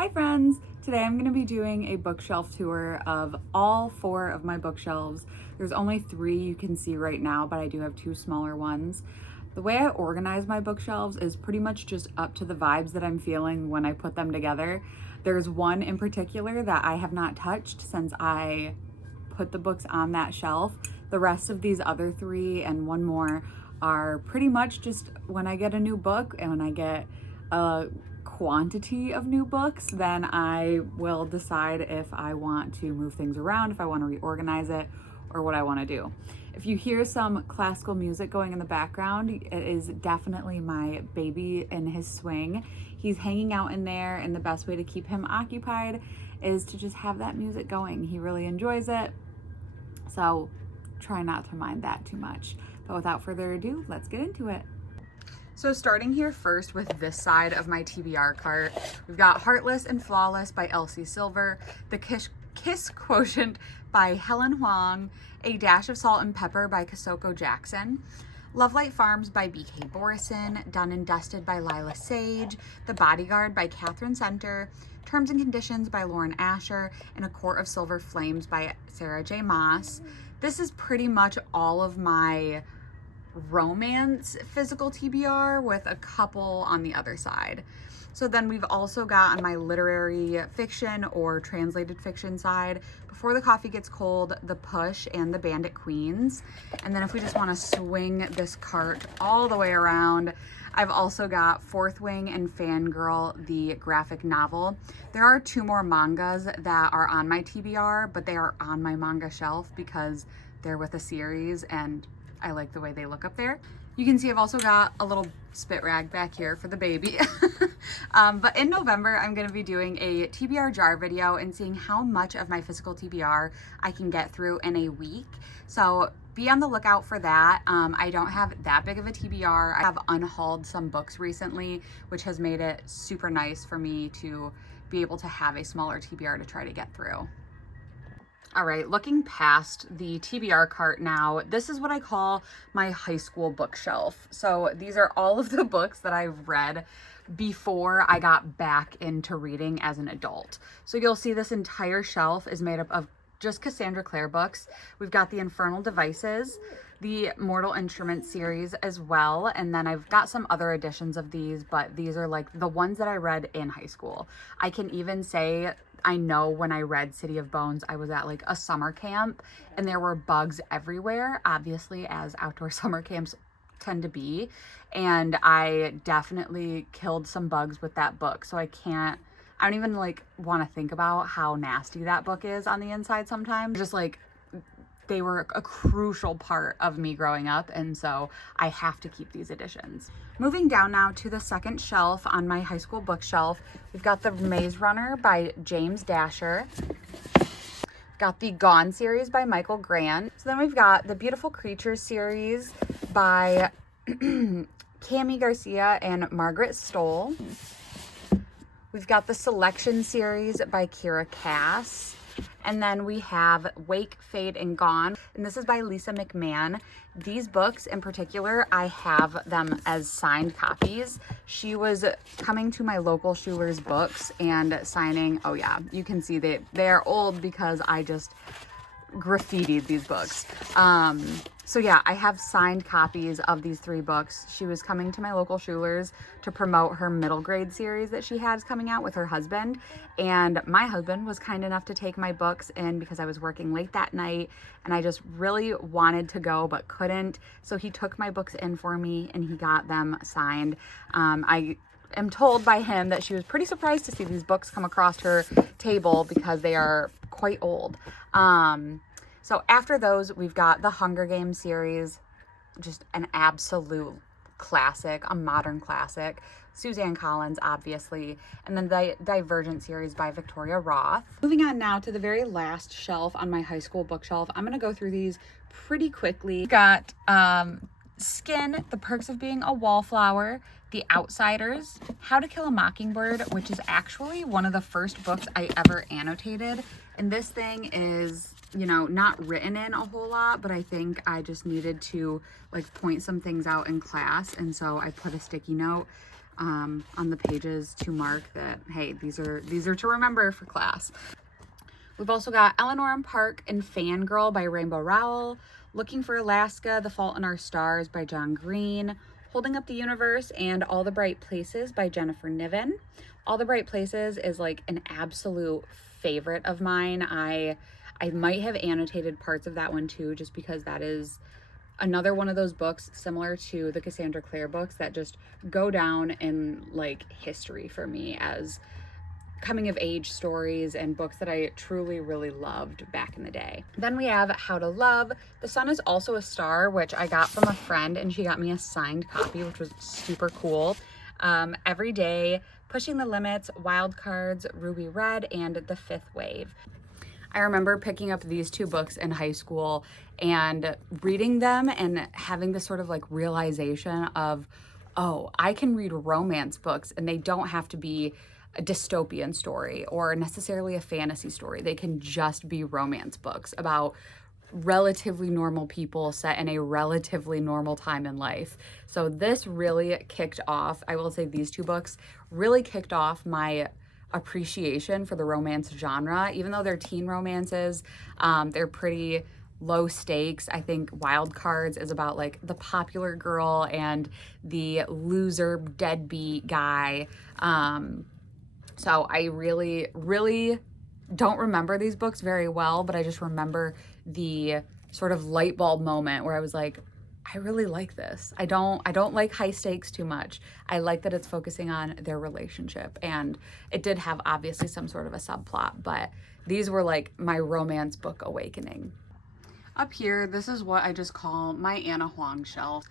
Hi friends! Today I'm going to be doing a bookshelf tour of all 4 of my bookshelves. There's only 3 you can see right now, but I do have 2 smaller ones. The way I organize my bookshelves is pretty much just up to the vibes that I'm feeling when I put them together. There's one in particular that I have not touched since I put the books on that shelf. The rest of these other 3 and one more are pretty much just when I get a new book and when I get a quantity of new books, then I will decide if I want to move things around, if I want to reorganize it, or what I want to do. If you hear some classical music going in the background, it is definitely my baby in his swing. He's hanging out in there, and the best way to keep him occupied is to just have that music going. He really enjoys it, so try not to mind that too much. But without further ado, let's get into it. So starting here first with this side of my TBR cart, we've got Heartless and Flawless by Elsie Silver, The Kiss Quotient by Helen Huang, A Dash of Salt and Pepper by Kasoko Jackson, Lovelight Farms by B.K. Borison, Done and Dusted by Lila Sage, The Bodyguard by Catherine Center, Terms and Conditions by Lauren Asher, and A Court of Silver Flames by Sarah J. Maas. This is pretty much all of my romance physical TBR with a couple on the other side. So then we've also got on my literary fiction or translated fiction side, Before the Coffee Gets Cold, The Push, and The Bandit Queens. And then if we just want to swing this cart all the way around, I've also got Fourth Wing and Fangirl, the graphic novel. There are 2 more mangas that are on my TBR, but they are on my manga shelf because they're with a series and I like the way they look up there. You can see I've also got a little spit rag back here for the baby. But in November, I'm gonna be doing a TBR jar video and seeing how much of my physical TBR I can get through in a week. So be on the lookout for that. I don't have that big of a TBR. I have unhauled some books recently, which has made it super nice for me to be able to have a smaller TBR to try to get through. All right, looking past the TBR cart now, this is what I call my high school bookshelf. So these are all of the books that I've read before I got back into reading as an adult. So you'll see this entire shelf is made up of just Cassandra Clare books. We've got the Infernal Devices, the Mortal Instruments series as well, and then I've got some other editions of these, but these are like the ones that I read in high school. I can even say I know when I read City of Bones, I was at like a summer camp and there were bugs everywhere, obviously, as outdoor summer camps tend to be. And I definitely killed some bugs with that book. So I don't even like want to think about how nasty that book is on the inside sometimes. Just like, they were a crucial part of me growing up, and so I have to keep these editions. Moving down now to the second shelf on my high school bookshelf, we've got The Maze Runner by James Dasher. Got the Gone series by Michael Grant. So then we've got the Beautiful Creatures series by Cami Garcia and Margaret Stoll. We've got the Selection series by Kira Cass. And then we have Wake, Fade, and Gone. And this is by Lisa McMahon. These books in particular, I have them as signed copies. She was coming to my local Schuler's Books and signing, oh yeah, you can see they're old because I just graffitied these books. So yeah, I have signed copies of these 3 books. She was coming to my local Schuler's to promote her middle grade series that she has coming out with her husband. And my husband was kind enough to take my books in because I was working late that night and I just really wanted to go but couldn't. So he took my books in for me and he got them signed. I am told by him that she was pretty surprised to see these books come across her table because they are quite old. So after those, we've got the Hunger Games series, just an absolute classic, a modern classic. Suzanne Collins, obviously, and then the Divergent series by Victoria Roth. Moving on now to the very last shelf on my high school bookshelf. I'm gonna go through these pretty quickly. We've got Skin, The Perks of Being a Wallflower, The Outsiders, How to Kill a Mockingbird, which is actually one of the first books I ever annotated. And this thing is, you know, not written in a whole lot, but I think I just needed to like point some things out in class. And so I put a sticky note on the pages to mark that, hey, these are to remember for class. We've also got Eleanor and Park and Fangirl by Rainbow Rowell, Looking for Alaska, The Fault in Our Stars by John Green, Holding Up the Universe and All the Bright Places by Jennifer Niven. All the Bright Places is like an absolute favorite of mine. I might have annotated parts of that one too, just because that is another one of those books similar to the Cassandra Clare books that just go down in like history for me as coming of age stories and books that I truly really loved back in the day. Then we have How to Love, The Sun is Also a Star, which I got from a friend and she got me a signed copy, which was super cool. Every Day, Pushing the Limits, Wild Cards, Ruby Red, and The Fifth Wave. I remember picking up these two books in high school and reading them and having this sort of like realization of, oh, I can read romance books and they don't have to be a dystopian story or necessarily a fantasy story. They can just be romance books about relatively normal people set in a relatively normal time in life. So this really kicked off, I will say these two books really kicked off my appreciation for the romance genre. Even though they're teen romances, they're pretty low stakes. I think Wild Cards is about like the popular girl and the loser deadbeat guy. So I really, really don't remember these books very well, but I just remember the sort of light bulb moment where I was like, I really like this. I don't like high stakes too much. I like that it's focusing on their relationship, and it did have obviously some sort of a subplot, but these were like my romance book awakening. Up here, this is what I just call my Anna Huang shelf.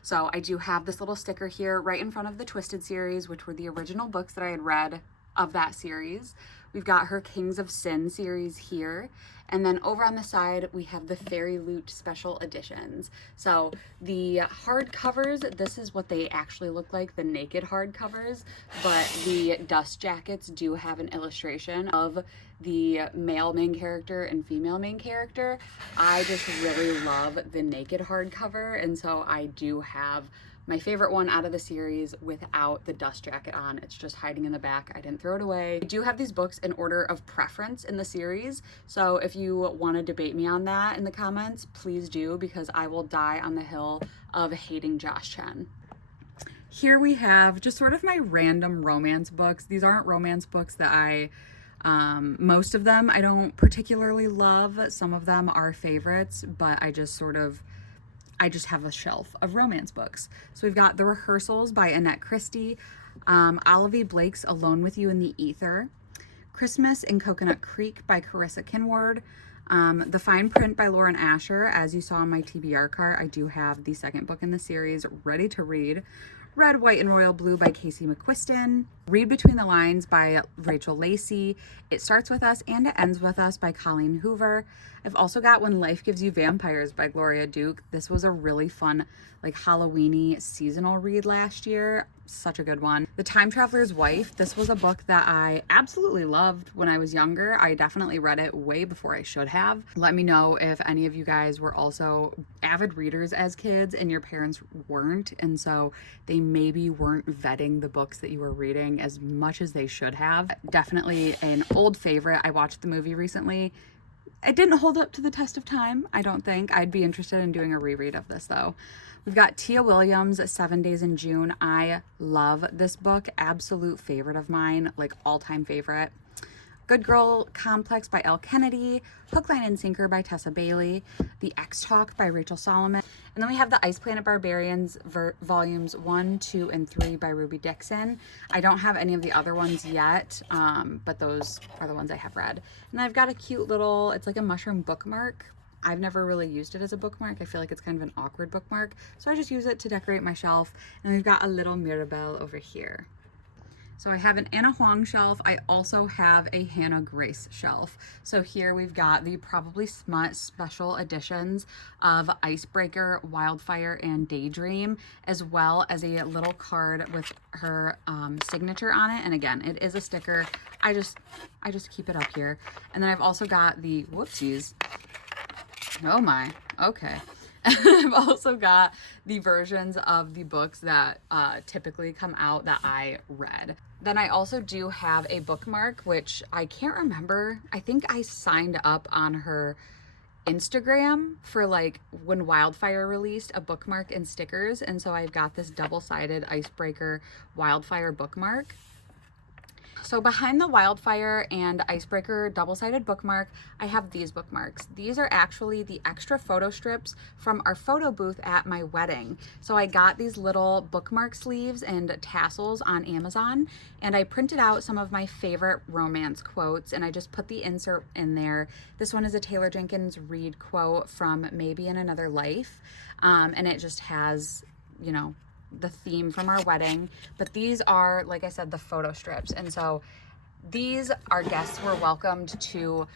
So I do have this little sticker here right in front of the Twisted series, which were the original books that I had read of that series. We've got her Kings of Sin series here. And then over on the side, we have the Fairy Loot special editions. So the hardcovers, this is what they actually look like, the naked hardcovers, but the dust jackets do have an illustration of the male main character and female main character. I just really love the naked hardcover, and so I do have my favorite one out of the series without the dust jacket on. It's just hiding in the back. I didn't throw it away. I do have these books in order of preference in the series, so if you want to debate me on that in the comments, please do, because I will die on the hill of hating Josh Chen. Here we have just sort of my random romance books. These aren't romance books that most of them I don't particularly love. Some of them are favorites, but I just have a shelf of romance books. So we've got The Rehearsals by Annette Christie, Olivia Blake's Alone with You in the Ether, Christmas in Coconut Creek by Carissa Kinward, The Fine Print by Lauren Asher. As you saw on my TBR cart, I do have the second book in the series ready to read. Red, White, and Royal Blue by Casey McQuiston, Read Between the Lines by Rachel Lacey, It Starts With Us and It Ends With Us by Colleen Hoover. I've also got When Life Gives You Vampires by Gloria Duke. This was a really fun, like Halloween-y seasonal read last year. Such a good one. The Time Traveler's Wife. This was a book that I absolutely loved when I was younger. I definitely read it way before I should have. Let me know if any of you guys were also avid readers as kids and your parents weren't, and so they maybe weren't vetting the books that you were reading as much as they should have. Definitely an old favorite. I watched the movie recently. It didn't hold up to the test of time, I don't think. I'd be interested in doing a reread of this though. We've got Tia Williams' 7 Days in June. I love this book. Absolute favorite of mine, like all-time favorite. Good Girl Complex by Elle Kennedy, Hook, Line, and Sinker by Tessa Bailey, The X-Talk by Rachel Solomon, and then we have the Ice Planet Barbarians volumes 1, 2, and 3 by Ruby Dixon. I don't have any of the other ones yet, but those are the ones I have read. And I've got a cute little, it's like a mushroom bookmark. I've never really used it as a bookmark. I feel like it's kind of an awkward bookmark, so I just use it to decorate my shelf. And we've got a little Mirabelle over here. So I have an Anna Huang shelf. I also have a Hannah Grace shelf. So here we've got the Probably Smut special editions of Icebreaker, Wildfire, and Daydream, as well as a little card with her signature on it. And again, it is a sticker. I just keep it up here. And then I've also got the, whoopsies. Oh my, okay. I've also got the versions of the books that typically come out that I read. Then I also do have a bookmark, which I can't remember. I think I signed up on her Instagram for like when Wildfire released a bookmark and stickers. And so I've got this double-sided Icebreaker Wildfire bookmark. So behind the Wildfire and Icebreaker double-sided bookmark, I have these bookmarks. These are actually the extra photo strips from our photo booth at my wedding. So I got these little bookmark sleeves and tassels on Amazon, and I printed out some of my favorite romance quotes, and I just put the insert in there. This one is a Taylor Jenkins Reid quote from Maybe in Another Life, and it just has, you know, the theme from our wedding. But these are, like I said, the photo strips, and so these, our guests were welcomed to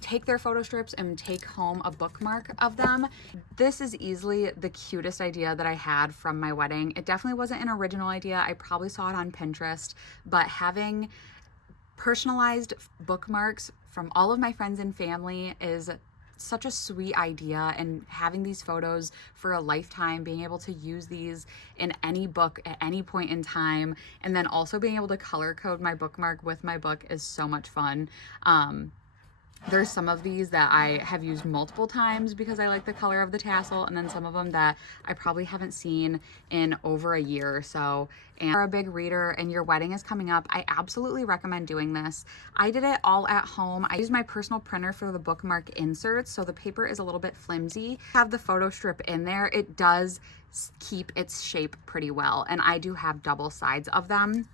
take their photo strips and take home a bookmark of them. This is easily the cutest idea that I had from my wedding. It definitely wasn't an original idea. I probably saw it on Pinterest, but having personalized bookmarks from all of my friends and family is such a sweet idea, and having these photos for a lifetime, being able to use these in any book at any point in time, and then also being able to color code my bookmark with my book is so much fun. There's some of these that I have used multiple times because I like the color of the tassel, and then some of them that I probably haven't seen in over a year or so. And if you're a big reader and your wedding is coming up, I absolutely recommend doing this. I did it all at home. I used my personal printer for the bookmark inserts, so the paper is a little bit flimsy. Have the photo strip in there, it does keep its shape pretty well, and I do have double sides of them.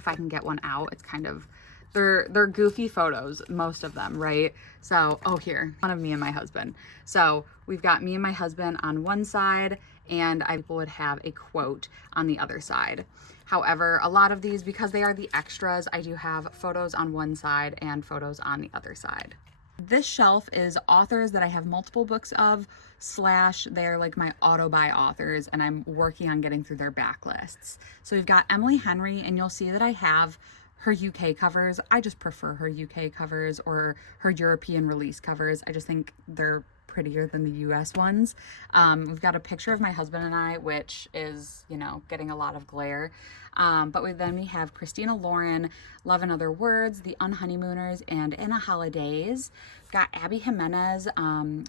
If I can get one out, it's kind of, they're goofy photos, most of them, right? So, oh, here, one of me and my husband. So we've got me and my husband on one side, and I would have a quote on the other side. However, a lot of these, because they are the extras, I do have photos on one side and photos on the other side. This shelf is authors that I have multiple books of, / they're like my auto-buy authors, and I'm working on getting through their backlists. So we've got Emily Henry, and you'll see that I have her UK covers. I just prefer her UK covers or her European release covers. I just think they're prettier than the US ones. We've got a picture of my husband and I, which is, you know, getting a lot of glare. But we have Christina Lauren, Love and Other Words, The Unhoneymooners, and In a Holidays. We've got Abby Jimenez,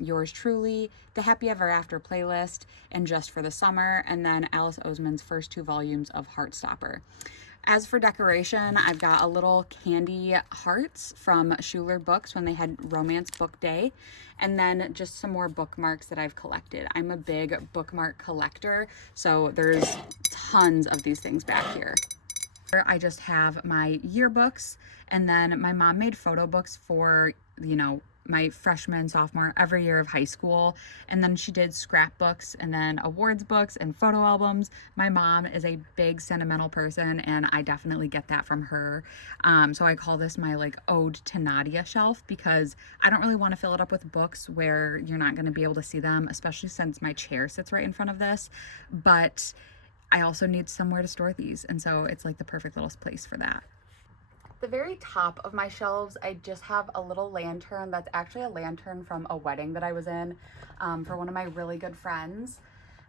Yours Truly, The Happy Ever After playlist, and Just for the Summer, and then Alice Oseman's first 2 volumes of Heartstopper. As for decoration, I've got a little candy hearts from Schuler Books when they had Romance Book Day, and then just some more bookmarks that I've collected. I'm a big bookmark collector, so there's tons of these things back here. I just have my yearbooks, and then my mom made photo books for, you know, my freshman, sophomore, every year of high school. And then she did scrapbooks and then awards books and photo albums. My mom is a big sentimental person, and I definitely get that from her. So I call this my like ode to Nadia shelf, because I don't really want to fill it up with books where you're not going to be able to see them, especially since my chair sits right in front of this. But I also need somewhere to store these, and so it's like the perfect little place for that. The very top of my shelves, I just have a little lantern that's actually a lantern from a wedding that I was in for one of my really good friends.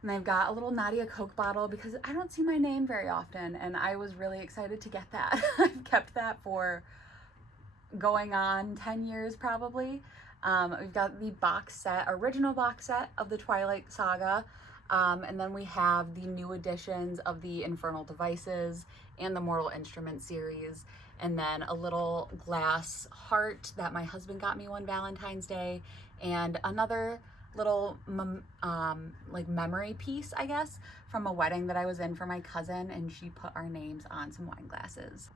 And I've got a little Nadia Coke bottle because I don't see my name very often, and I was really excited to get that. I've kept that for going on 10 years probably. We've got the box set, original box set of the Twilight Saga. And then we have the new editions of the Infernal Devices and the Mortal Instruments series. And then a little glass heart that my husband got me one Valentine's Day, and another little like memory piece, I guess, from a wedding that I was in for my cousin, and she put our names on some wine glasses.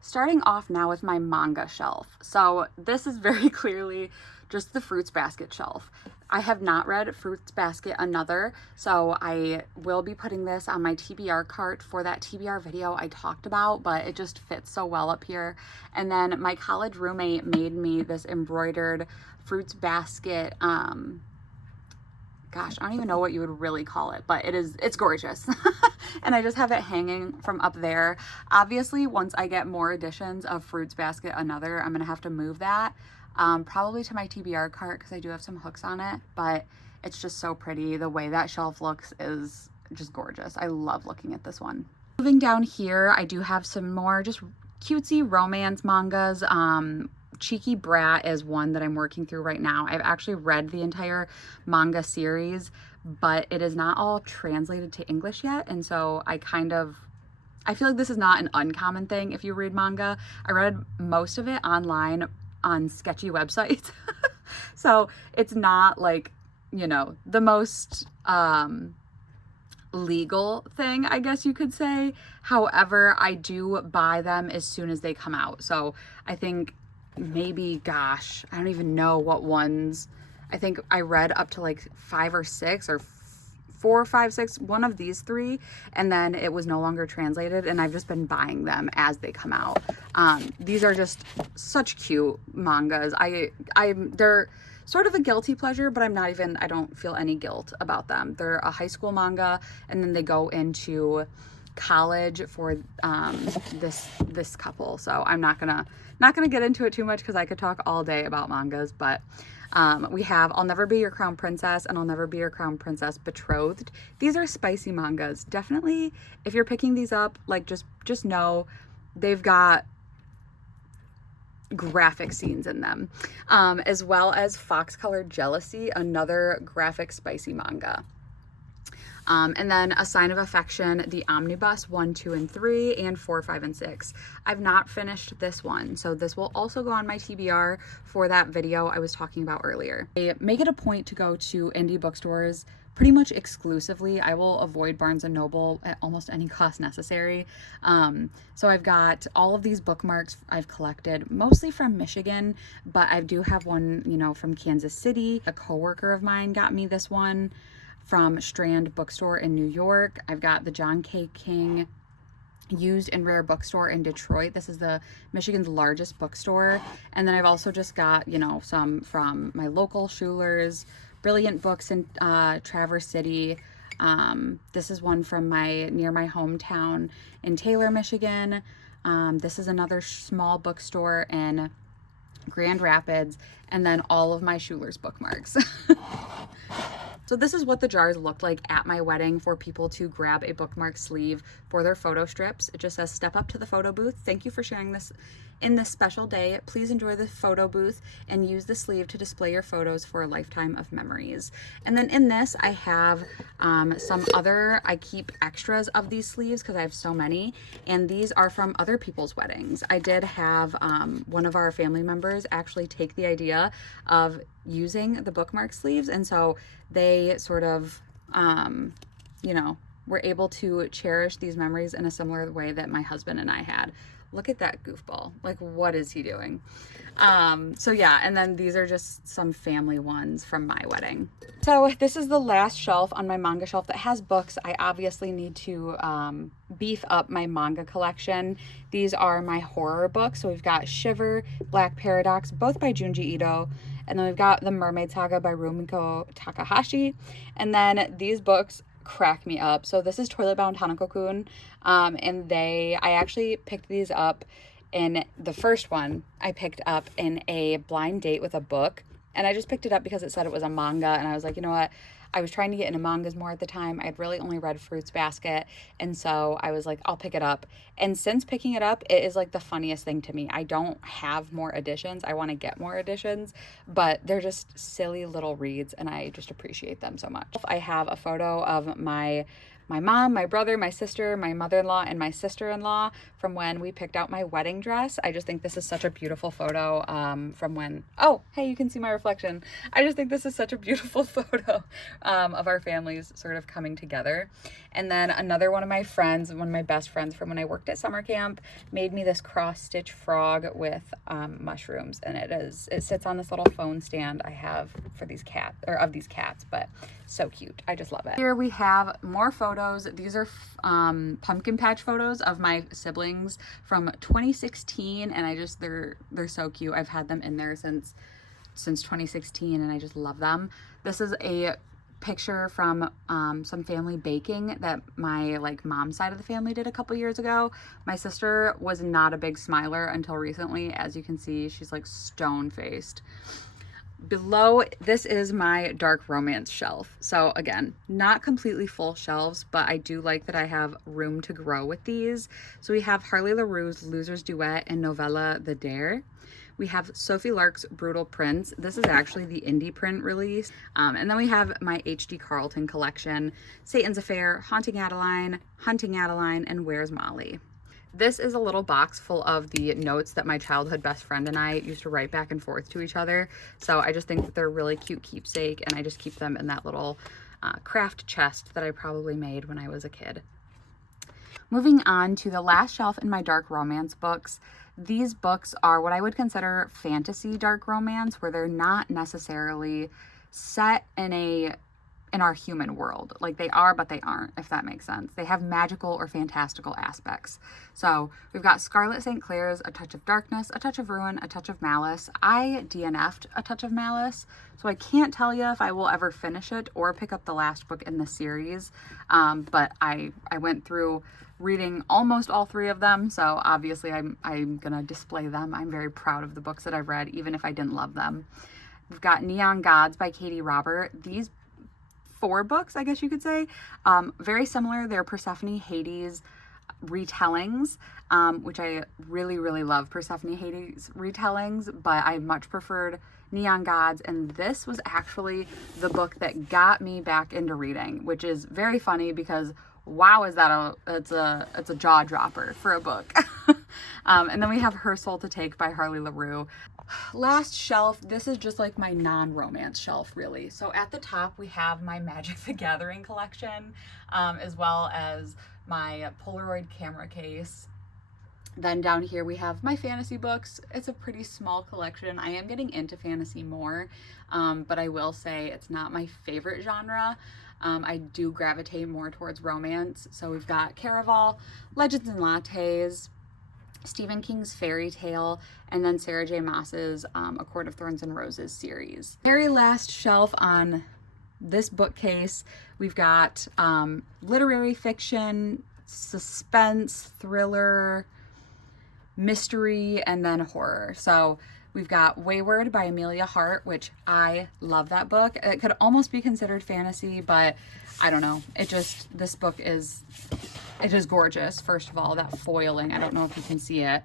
Starting off now with my manga shelf. So this is very clearly just the Fruits Basket shelf. I have not read Fruits Basket Another, so I will be putting this on my TBR cart for that TBR video I talked about, but it just fits so well up here. And then my college roommate made me this embroidered Fruits Basket gosh, I don't even know what you would really call it, but it's gorgeous. And I just have it hanging from up there. Obviously, once I get more editions of Fruits Basket Another, I'm gonna have to move that probably to my TBR cart because I do have some hooks on it, but it's just so pretty. The way that shelf looks is just gorgeous. I love looking at this one. Moving down here, I do have some more just cutesy romance mangas. Cheeky Brat is one that I'm working through right now. I've actually read the entire manga series, but it is not all translated to English yet. And so I feel like this is not an uncommon thing if you read manga. I read most of it online on sketchy websites. So it's not like, you know, the most legal thing, I guess you could say. However, I do buy them as soon as they come out. So I think maybe, gosh, I don't even know what ones. I think I read up to like 5 or 6 or 4, 5, 6, one of these 3, and then it was no longer translated, and I've just been buying them as they come out. These are just such cute mangas. They're sort of a guilty pleasure, but I don't feel any guilt about them. They're a high school manga, and then they go into college for this couple. So I'm not gonna get into it too much because I could talk all day about mangas, but we have I'll Never Be Your Crown Princess and I'll Never Be Your Crown Princess Betrothed. These are spicy mangas. Definitely, if you're picking these up, like just know they've got graphic scenes in them, as well as Fox Colored Jealousy, another graphic spicy manga. And then A Sign of Affection, the Omnibus 1, 2, and 3, and 4, 5, and 6. I've not finished this one, so this will also go on my TBR for that video I was talking about earlier. I make it a point to go to indie bookstores pretty much exclusively. I will avoid Barnes & Noble at almost any cost necessary. So I've got all of these bookmarks I've collected, mostly from Michigan, but I do have one, you know, from Kansas City. A coworker of mine got me this one from Strand Bookstore in New York. I've got the John K. King Used and Rare Bookstore in Detroit. This is Michigan's largest bookstore. And then I've also just got, you know, some from my local Schuler's, Brilliant Books in Traverse City. This is one from near my hometown in Taylor, Michigan. This is another small bookstore in Grand Rapids, and then all of my Schuler's bookmarks. So this is what the jars looked like at my wedding for people to grab a bookmark sleeve for their photo strips. It just says, "Step up to the photo booth. Thank you for sharing this in this special day. Please enjoy the photo booth and use the sleeve to display your photos for a lifetime of memories." And then in this, I have I keep extras of these sleeves because I have so many, and these are from other people's weddings. I did have one of our family members actually take the idea of using the bookmark sleeves, and so they sort of, you know, were able to cherish these memories in a similar way that my husband and I had. Look at that goofball. Like, what is he doing? So yeah, and then these are just some family ones from my wedding. So this is the last shelf on my manga shelf that has books. I obviously need to beef up my manga collection. These are my horror books. So we've got Shiver, Black Paradox, both by Junji Ito. And then we've got The Mermaid Saga by Rumiko Takahashi. And then these books crack me up. So this is Toilet Bound Hanako-kun. And I actually picked these up in the first one I picked up in a blind date with a book. And I just picked it up because it said it was a manga. And I was like, you know what? I was trying to get into mangas more at the time. I'd really only read Fruits Basket. And so I was like, I'll pick it up. And since picking it up, it is like the funniest thing to me. I don't have more editions. I want to get more editions, but they're just silly little reads and I just appreciate them so much. I have a photo of my mom, my brother, my sister, my mother-in-law, and my sister-in-law from when we picked out my wedding dress. I just think this is such a beautiful photo from when, oh, hey, you can see my reflection. I just think this is such a beautiful photo of our families sort of coming together. And then another one of my friends, one of my best friends from when I worked at summer camp, made me this cross-stitch frog with mushrooms. And it sits on this little phone stand I have for these cats, but so cute. I just love it. Here we have more photos. These are pumpkin patch photos of my siblings from 2016, and they're so cute. I've had them in there since 2016, and I just love them. This is a picture from some family baking that my mom's side of the family did a couple years ago. My sister was not a big smiler until recently. As you can see, she's like stone faced. Below, this is my dark romance shelf. So again, not completely full shelves, but I do like that I have room to grow with these. So we have Harley LaRue's Loser's Duet and novella The Dare. We have Sophie Lark's Brutal Prince. This is actually the indie print release. And then we have my H.D. Carlton collection, Satan's Affair, Haunting Adeline, and Where's Molly? This is a little box full of the notes that my childhood best friend and I used to write back and forth to each other. So I just think that they're a really cute keepsake, and I just keep them in that little craft chest that I probably made when I was a kid. Moving on to the last shelf in my dark romance books. These books are what I would consider fantasy dark romance, where they're not necessarily set in our human world. Like they are, but they aren't, if that makes sense. They have magical or fantastical aspects. So we've got Scarlett St. Clair's A Touch of Darkness, A Touch of Ruin, A Touch of Malice. I DNF'd A Touch of Malice, so I can't tell you if I will ever finish it or pick up the last book in the series. But I went through reading almost all three of them, so obviously I'm gonna display them. I'm very proud of the books that I've read, even if I didn't love them. We've got Neon Gods by Katie Robert. These 4 books, I guess you could say, very similar. They're Persephone Hades retellings, which I really, really love Persephone Hades retellings, but I much preferred Neon Gods, and this was actually the book that got me back into reading, which is very funny because wow, is that it's a jaw dropper for a book. And then we have Her Soul to Take by Harley LaRue. Last shelf, this is just like my non-romance shelf, really. So at the top we have my Magic the Gathering collection, as well as my Polaroid camera case. Then down here we have my fantasy books. It's a pretty small collection. I am getting into fantasy more, but I will say it's not my favorite genre. I do gravitate more towards romance. So we've got Caraval, Legends and Lattes, Stephen King's Fairy Tale, and then Sarah J. Maas's A Court of Thorns and Roses series. Very last shelf on this bookcase, we've got literary fiction, suspense, thriller, mystery, and then horror. So we've got Wayward by Amelia Hart, which I love that book. It could almost be considered fantasy, but I don't know. This book is gorgeous. First of all, that foiling, I don't know if you can see it.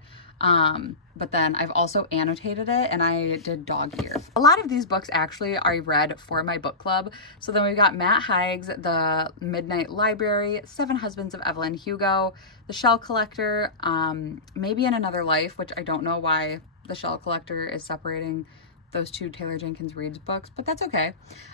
But then I've also annotated it, and I did dog ear. A lot of these books actually I read for my book club. So then we've got Matt Haig's The Midnight Library, 7 Husbands of Evelyn Hugo, The Shell Collector, Maybe in Another Life, which I don't know why The Shell Collector is separating those 2 Taylor Jenkins Reid's books, but that's okay.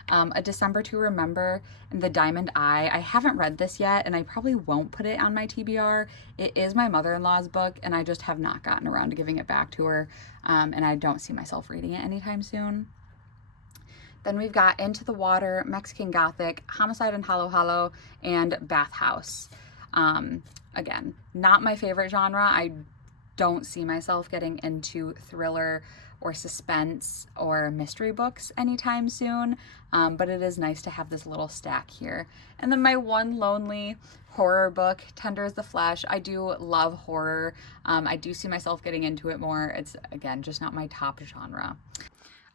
A December to Remember, and The Diamond Eye. I haven't read this yet, and I probably won't put it on my TBR. It is my mother-in-law's book, and I just have not gotten around to giving it back to her, and I don't see myself reading it anytime soon. Then we've got Into the Water, Mexican Gothic, Homicide in Hollow Hollow, and Bathhouse. Again, not my favorite genre. I don't see myself getting into thriller or suspense or mystery books anytime soon, but it is nice to have this little stack here. And then my one lonely horror book, Tender as the Flesh. I do love horror. I do see myself getting into it more. It's, again, just not my top genre.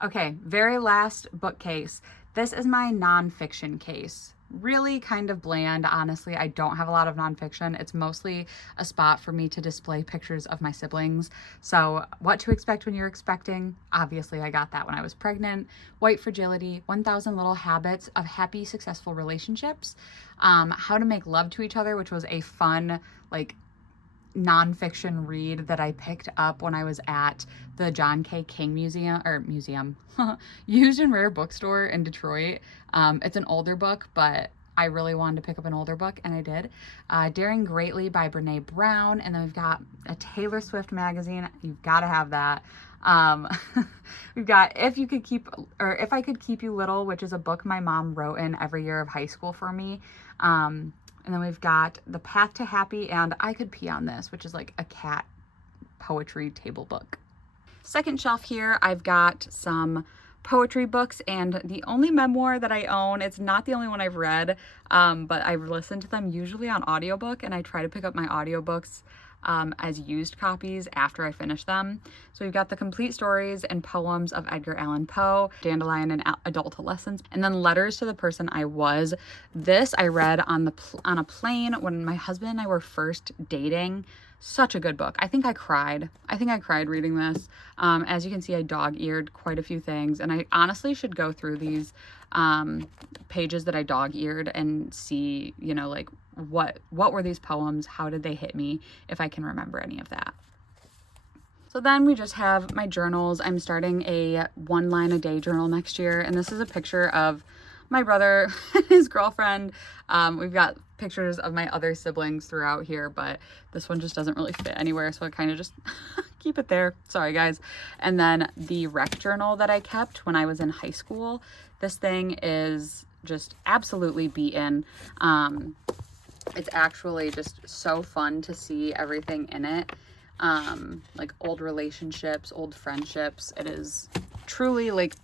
Okay, very last bookcase. This is my nonfiction case. Really kind of bland, honestly. I don't have a lot of nonfiction. It's mostly a spot for me to display pictures of my siblings. So what to expect when you're expecting? Obviously, I got that when I was pregnant. White Fragility, 1000 Little Habits of Happy, Successful Relationships, How to Make Love to Each Other, which was a fun, nonfiction read that I picked up when I was at the John K. King museum, used and rare bookstore in Detroit. It's an older book, but I really wanted to pick up an older book, and I did. Daring Greatly by Brene Brown, and then we've got a Taylor Swift magazine. You've got to have that. We've got If I Could Keep You Little, which is a book my mom wrote in every year of high school for me. And then we've got The Path to Happy and I Could Pee on This, which is like a cat poetry table book. Second shelf here, I've got some poetry books and the only memoir that I own. It's not the only one I've read, but I've listened to them usually on audiobook, and I try to pick up my audiobooks as used copies after I finish them. So we've got the complete stories and poems of Edgar Allan Poe, Dandelion and Adultolescence, and then Letters to the Person I Was. This I read on a plane when my husband and I were first dating. Such a good book. I think I cried. Reading this. As you can see, I dog-eared quite a few things, and I honestly should go through these pages that I dog-eared and see, you know, like what were these poems? How did they hit me? If I can remember any of that. So then we just have my journals. I'm starting a 1 line a day journal next year, and this is a picture of my brother and his girlfriend. We've got pictures of my other siblings throughout here, but this one just doesn't really fit anywhere, so I kind of just keep it there. Sorry guys. And then the rec journal that I kept when I was in high school. This thing is just absolutely beaten. It's actually just so fun to see everything in it. Like old relationships, old friendships. It is truly like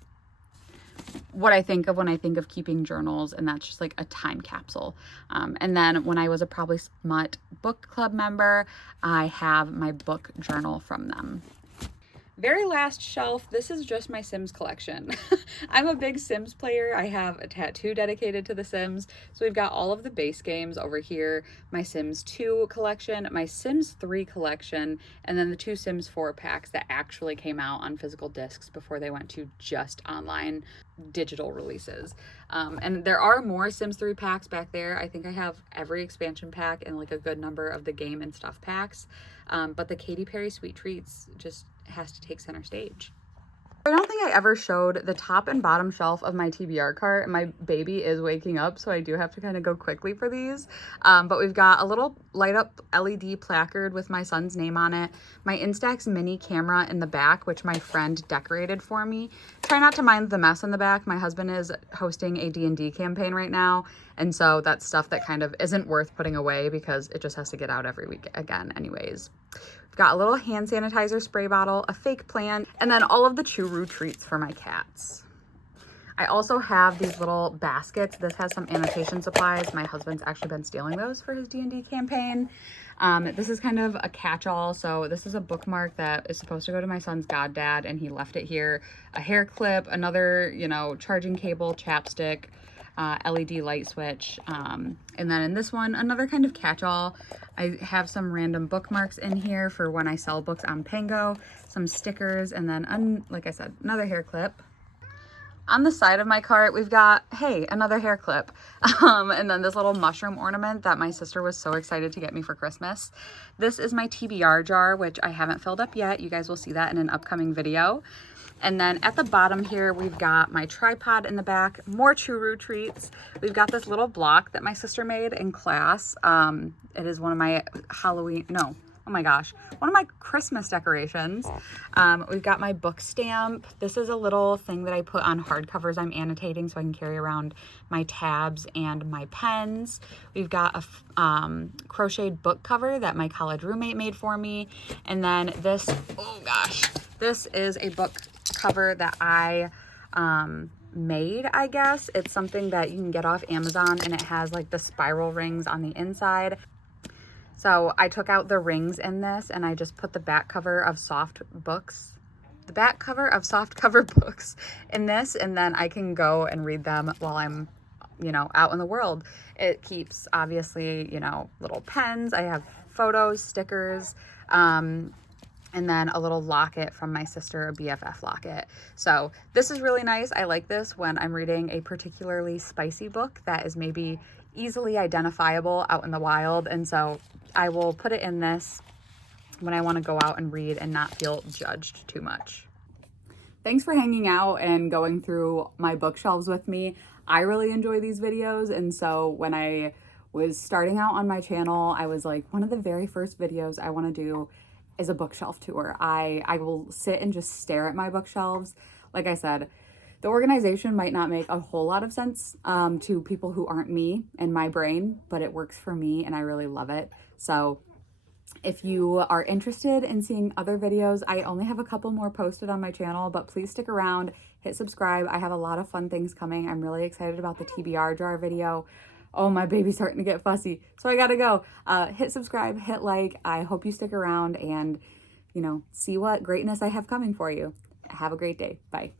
what I think of when I think of keeping journals, and that's just like a time capsule. And then when I was a Probably Smut book club member, I have my book journal from them. Very last shelf, this is just my Sims collection. I'm a big Sims player. I have a tattoo dedicated to The Sims. So we've got all of the base games over here, my Sims 2 collection, my Sims 3 collection, and then the 2 Sims 4 packs that actually came out on physical discs before they went to just online digital releases. And there are more Sims 3 packs back there. I think I have every expansion pack and like a good number of the game and stuff packs. But the Katy Perry Sweet Treats just has to take center stage. I don't think I ever showed the top and bottom shelf of my TBR cart. My baby is waking up, so I do have to kind of go quickly for these. But we've got a little light up LED placard with my son's name on it, my Instax mini camera in the back, which my friend decorated for me. Try not to mind the mess in the back. My husband is hosting a D&D campaign right now, and so that's stuff that kind of isn't worth putting away because it just has to get out every week again anyways. Got a little hand sanitizer spray bottle, a fake plant, and then all of the Churu treats for my cats. I also have these little baskets. This has some annotation supplies. My husband's actually been stealing those for his D&D campaign. This is kind of a catch-all. So this is a bookmark that is supposed to go to my son's goddad, and he left it here. A hair clip, another, you know, charging cable, chapstick, LED light switch. And then in this one, another kind of catch-all. I have some random bookmarks in here for when I sell books on Pango, some stickers, and then, like I said, another hair clip. On the side of my cart, we've got, hey, another hair clip. And then this little mushroom ornament that my sister was so excited to get me for Christmas. This is my TBR jar, which I haven't filled up yet. You guys will see that in an upcoming video. And then at the bottom here, we've got my tripod in the back, more Churu treats. We've got this little block that my sister made in class. It is one of my one of my Christmas decorations. We've got my book stamp. This is a little thing that I put on hardcovers I'm annotating so I can carry around my tabs and my pens. We've got a crocheted book cover that my college roommate made for me. And then this, oh gosh, this is a book cover that I made, I guess. It's something that you can get off Amazon, and it has like the spiral rings on the inside. So I took out the rings in this, and I just put the back cover of soft cover books in this, and then I can go and read them while I'm, you know, out in the world. It keeps, obviously, you know, little pens. I have photos, stickers, and then a little locket from my sister, a BFF locket. So this is really nice. I like this when I'm reading a particularly spicy book that is maybe easily identifiable out in the wild. And so I will put it in this when I want to go out and read and not feel judged too much. Thanks for hanging out and going through my bookshelves with me. I really enjoy these videos, and so when I was starting out on my channel, I was like, one of the very first videos I want to do is a bookshelf tour. I will sit and just stare at my bookshelves. Like I said, the organization might not make a whole lot of sense to people who aren't me and my brain, but it works for me and I really love it. So if you are interested in seeing other videos, I only have a couple more posted on my channel, but please stick around hit subscribe. I have a lot of fun things coming. I'm really excited about the TBR jar video. Oh, my baby's starting to get fussy, so I gotta go. Hit subscribe, hit like. I hope you stick around and, see what greatness I have coming for you. Have a great day. Bye.